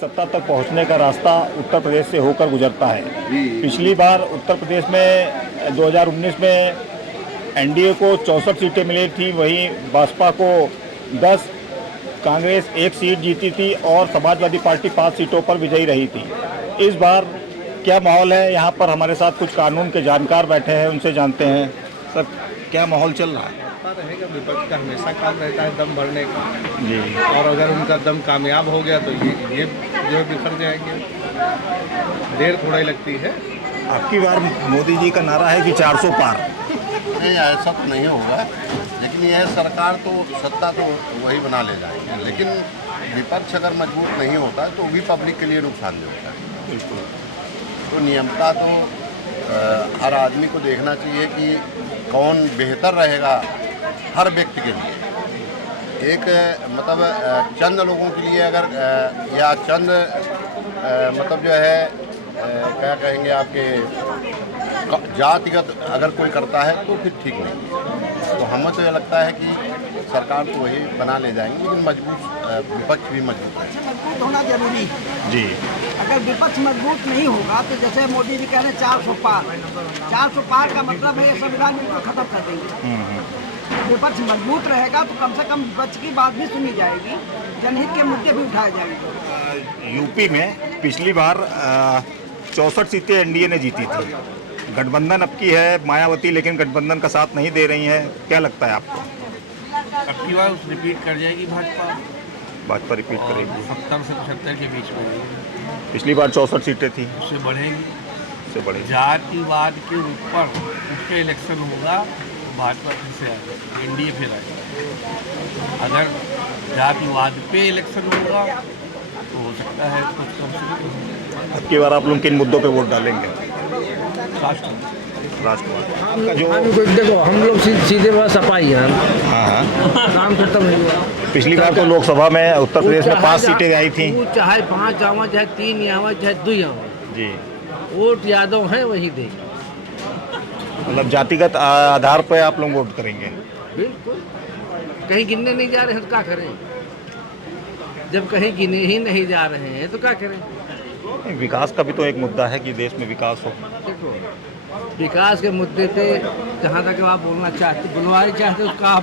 सत्ता तक पहुंचने का रास्ता उत्तर प्रदेश से होकर गुजरता है। पिछली बार उत्तर प्रदेश में 2019 में एनडीए को 64 सीटें मिली थी, वहीं बसपा को 10, कांग्रेस 1 सीट जीती थी और समाजवादी पार्टी 5 सीटों पर विजयी रही थी। इस बार क्या माहौल है? यहाँ पर हमारे साथ कुछ कानून के जानकार बैठे हैं, उनसे जानते हैं। सर, क्या माहौल चल रहा है? रहेगा विपक्ष का हमेशा काम रहता है दम भरने का जी। और अगर उनका दम कामयाब हो गया तो ये जो है बिखर जाएंगे। देर थोड़ा ही लगती है। आपकी बार मोदी जी का नारा है कि 400 पार। नहीं, ऐसा तो नहीं होगा, लेकिन यह सरकार तो सत्ता तो वही बना ले जाएंगे, लेकिन विपक्ष अगर मजबूत नहीं होता तो भी पब्लिक के लिए नुकसानदेह होता है। बिल्कुल। तो नियमता तो हर आदमी को देखना चाहिए कि कौन बेहतर रहेगा हर व्यक्ति के लिए। एक मतलब चंद लोगों के लिए अगर या चंद मतलब जो है क्या कहेंगे आपके जातिगत अगर कोई करता है तो फिर ठीक नहीं। तो हमें तो यह लगता है कि सरकार तो वही बना ले जाएंगे, लेकिन मजबूत विपक्ष भी मजबूत है। मजबूत होना जरूरी है जी। अगर विपक्ष मजबूत नहीं होगा तो जैसे मोदी जी कह रहे हैं 400 पार, 400 पार का मतलब है ये संविधान बिल्कुल खत्म कर देंगे। विपक्ष मजबूत रहेगा तो कम से कम विपक्ष की बात भी सुनी जाएगी, जनहित के मुद्दे भी उठाए जाएंगे। यूपी में पिछली बार 64 सीटें एनडीए ने जीती थी। गठबंधन अब की है मायावती, लेकिन गठबंधन का साथ नहीं दे रही हैं। क्या लगता है आपको? अब की बार रिपीट कर जाएगी भाजपा रिपीट करेगी? 70 से 75 के बीच में पिछली बार 64 सीटें थी, उससे बढ़ेगी। उससे बढ़ेगी। जातिवाद के ऊपर उठ के इलेक्शन होगा तो भाजपा फिर से आएगा, एनडीए फिर आएगा। अगर जातिवाद पे इलेक्शन होगा तो हो सकता है कुछ कम से कम। अब की बार आप लोग किन मुद्दों पे वोट डालेंगे? हम जो देखो हम लोग सीधे बस सफाई है। हाँ, काम खत्म नहीं हुआ। पिछली बार तो लोकसभा में उत्तर प्रदेश में 5 सीटें आई थी। चाहे 5 आवा, चाहे 3 आवा, चाहे 2 आवा, जी। वोट यादव है वही देगा। मतलब जातिगत आधार पर आप लोग वोट करेंगे? बिल्कुल। कहीं गिनने नहीं जा रहे हैं तो क्या करें? जब कहीं गिने ही नहीं जा रहे हैं तो क्या करें? विकास का भी तो एक मुद्दा है कि देश में विकास हो। देखो, विकास के मुद्दे पे जहाँ तक आप बोलना चाहते, बुलवाई चाहते, उसका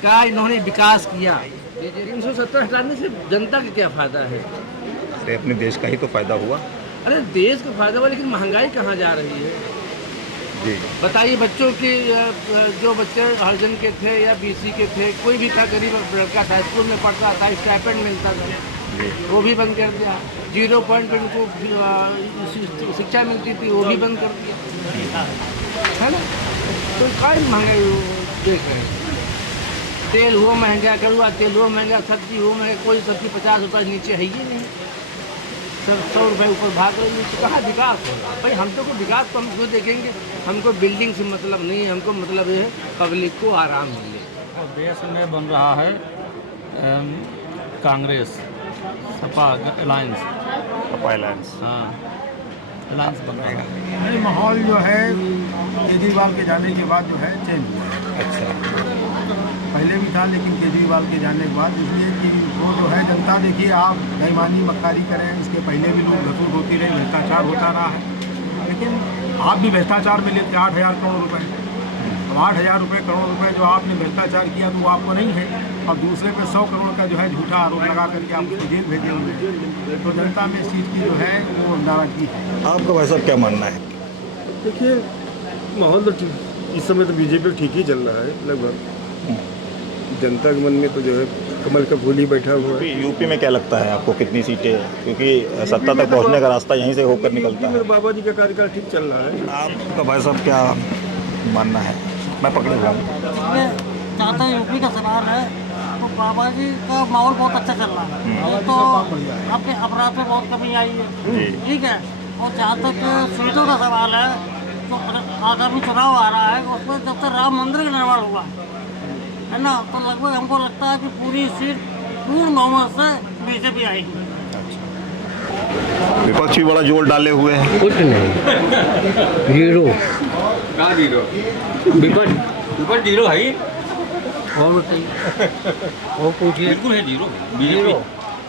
क्या इन्होंने विकास किया? 370 हटाने से जनता का क्या फायदा है? अरे अपने देश का ही तो फायदा हुआ। अरे देश का फायदा हुआ, लेकिन महंगाई कहाँ जा रही है? जी। बताइए, बच्चों की जो बच्चे हरिजन के थे या बीसी के थे, कोई भी था गरीब लड़का था, स्कूल में पढ़ता था, स्टाइपेंड मिलता था, वो भी बंद कर दिया। 0 पॉइंट पे उनको शिक्षा मिलती थी, वो भी बंद कर दिया, है ना? तो काफ़ी महंगाई देख रहे हैं। तेल हुआ महंगा, कड़ुआ तेल हुआ महंगा, सब्जी हुआ महंगा, कोई सब्जी 50 रुपये नीचे है ही नहीं, सब 100 रुपये ऊपर भाग रही है। तो कहाँ विकास होगा भाई? हम तो को विकास को हम क्यों देखेंगे? हमको बिल्डिंग से मतलब नहीं, हमको मतलब ये है पब्लिक को आराम मिले। और देश में बन रहा है कांग्रेस सपा अलायंस। हाँ, अलायंस बन रहा है। नहीं, माहौल जो है केजरीवाल के जाने के बाद जो है चेंज हुआ है। अच्छा। पहले भी था, लेकिन केजरीवाल के जाने के बाद, इसलिए कि वो जो है जनता, देखिए आप बेईमानी मक्कारी करें, इसके पहले भी लोग घसूट होती रही, भ्रष्टाचार होता रहा है, लेकिन आप भी भ्रष्टाचार में लेते 8,000 करोड़ रुपए। अब 8,000 करोड़ रुपए जो आपने भ्रष्टाचार किया तो वो आपको नहीं है, और दूसरे पे 100 करोड़ का जो है झूठा आरोप लगा करके आप उसको जेल भेजे होंगे। तो जनता में इस चीज़ की जो है वो नाराजगी है। आपका भाई साहब क्या मानना है? देखिए, माहौल तो इस समय तो बीजेपी ठीक ही चल रहा है लगभग। जनता के मन में तो जो है कमल का फूल ही बैठा हुआ है। यूपी में क्या लगता है आपको, कितनी सीटें? क्योंकि सत्ता तक पहुंचने का रास्ता यहीं से होकर निकलता है। मेरे बाबा जी का कार्यकाल ठीक चल रहा है। आपका भाई साहब क्या मानना है? मैं पकड़ रहा हूँ। जहाँ तक यूपी का सवाल है तो बाबा जी का माहौल बहुत अच्छा चल रहा है। तो अपने अपराध में बहुत कमी आई है, ठीक है। और जहाँ तक सीटों का सवाल है तो आगामी चुनाव आ रहा है, उसमें जब तक राम मंदिर का निर्माण हुआ है ना, तो लगभग हमको लगता है कि पूरी सीट पूर्ण बहुमत से बीजेपी आएगी। विपक्ष भी बड़ा जोर डाले हुए हैं। कुछ नहीं, जीरो। विपक्ष जीरो है। और बताइए, और पूछिए। बिल्कुल है जीरो।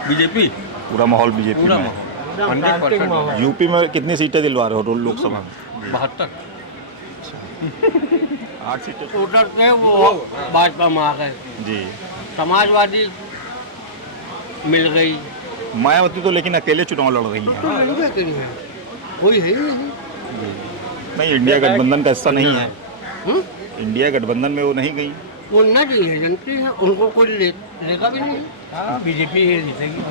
बीजेपी पूरा माहौल बीजेपी पूरा में माहौल 100% यूपी में कितनी सीटें दिलवा रहे हो लोकसभा में? 72 8 सीटें उधर से वो भाजपा में आ गए, जी। समाजवादी मिल गई, मायावती तो लेकिन अकेले चुनाव लड़ रही हैं। कोई है ही नहीं। नहीं, इंडिया गठबंधन का हिस्सा नहीं है। हम्म? इंडिया गठबंधन में वो नहीं गई। वो न जी एजेंसी है, उनको कोई लेगा भी नहीं। बीजेपी ही जीतेगी।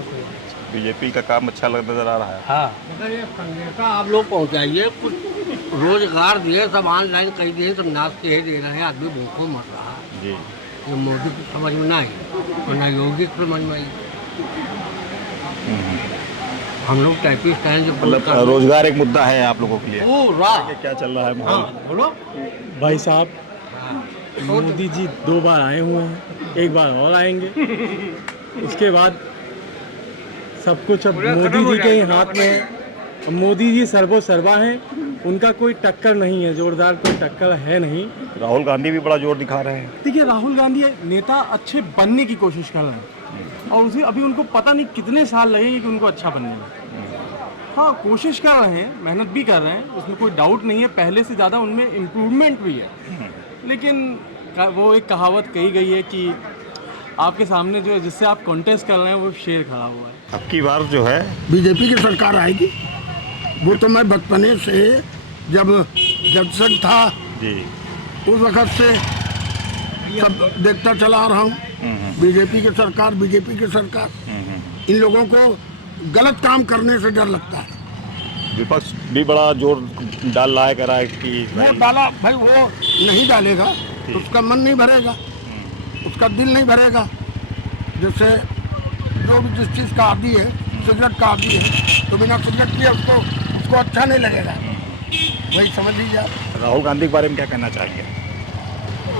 बीजेपी का काम अच्छा नजर आ रहा है। हाँ, मगर ये संदेशा आप लोग पहुँचाइए, कुछ रोजगार दिए, सब ऑनलाइन कही दिए, सब नाश के दे रहे हैं, आदमी भूखों मर रहा है। जी। ये मोदी की समझ में ना आई और ना योगी की समझ में आई। हम लोग टाइपिस्ट हैं जो मतलब रोजगार एक मुद्दा है आप लोगों के लिए। पूरा क्या चल रहा है माहौल? बोलो। भाई साहब, मोदी जी 2 बार आए हुए हैं, 1 बार और आएंगे। इसके बाद सब कुछ अब मोदी जी के ही हाथ में है। अब मोदी जी सर्वो सर्वा हैं, उनका कोई टक्कर नहीं है, जोरदार कोई टक्कर है नहीं। राहुल गांधी भी बड़ा जोर दिखा रहे हैं। देखिए, राहुल गांधी नेता अच्छे बनने की कोशिश कर रहे हैं और उसे अभी उनको पता नहीं कितने साल लगेंगे कि उनको अच्छा बनने में। हाँ, कोशिश कर रहे हैं, मेहनत भी कर रहे हैं, उसमें कोई डाउट नहीं है, पहले से ज़्यादा उनमें इम्प्रूवमेंट भी है। लेकिन वो एक कहावत कही गई है कि आपके सामने जो जिससे आप कॉन्टेस्ट कर रहे हैं वो शेर खड़ा हुआ है। अब की बार जो है बीजेपी की सरकार आएगी। वो तो मैं बचपने से जब तक था जी, उस वक्त से सब देखता चला आ रहा हूँ। बीजेपी की सरकार, बीजेपी की सरकार। इन लोगों को गलत काम करने से डर लगता है। विपक्ष भी बड़ा जोर डाल रहा है, करा है कि वो डाला भाई, वो नहीं डालेगा तो उसका मन नहीं भरेगा, उसका दिल नहीं भरेगा। जैसे जो भी जिस चीज़ का आदी है, सिगरेट का आदी है, तो बिना सिगरेट पिए उसको अच्छा नहीं लगेगा। वही समझ लीजिए। राहुल गांधी के बारे में क्या कहना चाहेंगे?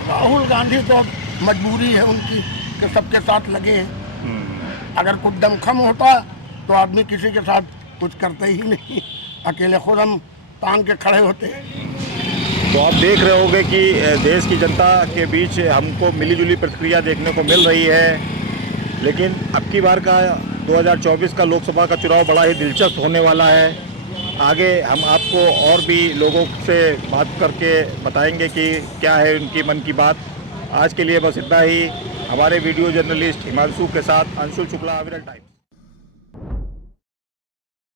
राहुल गांधी तो मजबूरी है उनकी कि सबके साथ लगे हैं। अगर कुछ दमखम होता तो आदमी किसी के साथ कुछ करते ही नहीं, अकेले खुद हम तान के खड़े होते। तो आप देख रहे होंगे कि देश की जनता के बीच हमको मिलीजुली प्रतिक्रिया देखने को मिल रही है। लेकिन अब की बार का 2024 का लोकसभा का चुनाव बड़ा ही दिलचस्प होने वाला है। आगे हम आपको और भी लोगों से बात करके बताएंगे कि क्या है उनकी मन की बात। आज के लिए बस इतना ही। हमारे वीडियो जर्नलिस्ट हिमांशु के साथ अंशुल शुक्ला, विरल टाइम्स।